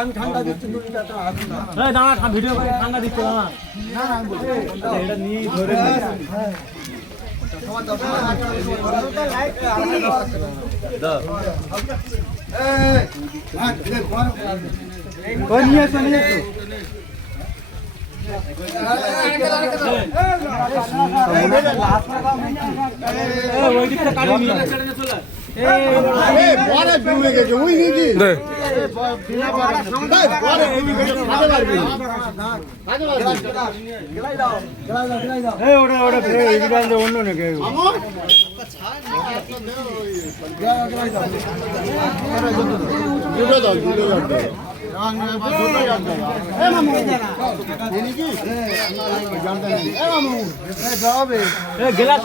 আমি ঠান্ডা দিচ্ছি ভিডিও করে ঠান্ডা দিচ্ছি এটা নিয়ে ধরে নিয়ে অন্য নাকি গেলাস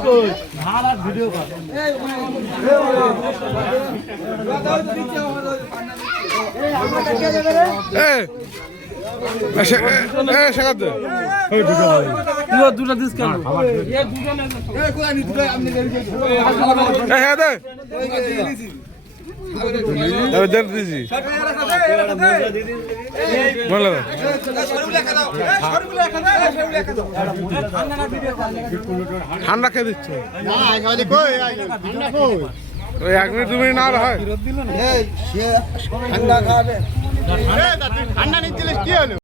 ভিডিও কর দুটো দিস কেন ঠান্ডা খেয়ে দিচ্ছে ওই 1 মিনিট 2 মিনিট না হয় ঠান্ডা খাবে ঠান্ডা নিচ্ছিলিস কি হলো?